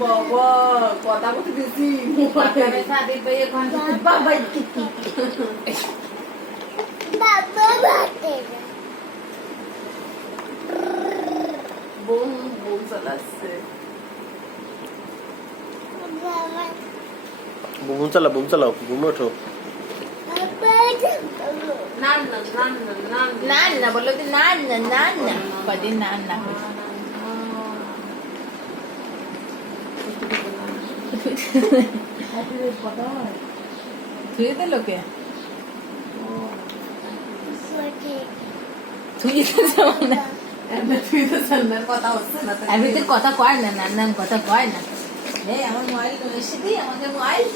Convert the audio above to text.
বাবা কথা বলতে দিছি বুম বুম চালাচ্ছে বুম চালাও বুম ওঠো নান্না বললো তো নান্না কদিন নান্না ধুয়ে দিল কে কথা কয় না নান্নান কথা কয় না এই আমার মোবাইল এসে দিই আমাকে মোবাইল